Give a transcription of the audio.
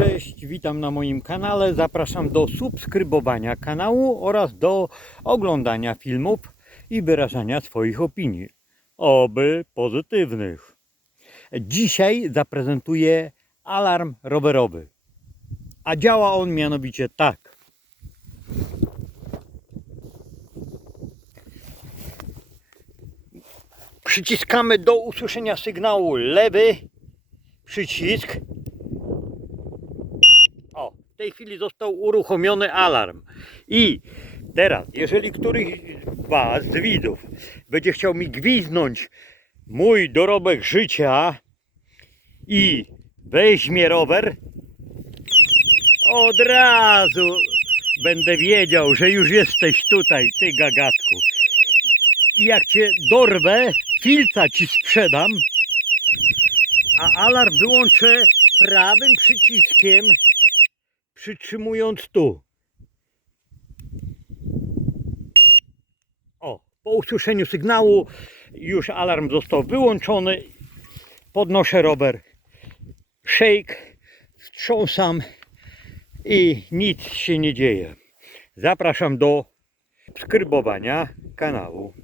cześć, witam na moim kanale. Zapraszam do subskrybowania kanału oraz do oglądania filmów i wyrażania swoich opinii, oby pozytywnych. Dzisiaj zaprezentuję alarm rowerowy, a działa on mianowicie tak. Przyciskamy do usłyszenia sygnału lewy przycisk. Tej chwili został uruchomiony alarm. I teraz, jeżeli któryś z Was, z widzów, będzie chciał mi gwiznąć mój dorobek życia i weźmie rower, od razu będę wiedział, że już jesteś tutaj, ty gagatku. I jak cię dorwę, filca ci sprzedam, a alarm wyłączę prawym przyciskiem, przytrzymując tu. O, po usłyszeniu sygnału już alarm został wyłączony. Podnoszę rower, shake, wstrząsam i nic się nie dzieje. Zapraszam do subskrybowania kanału.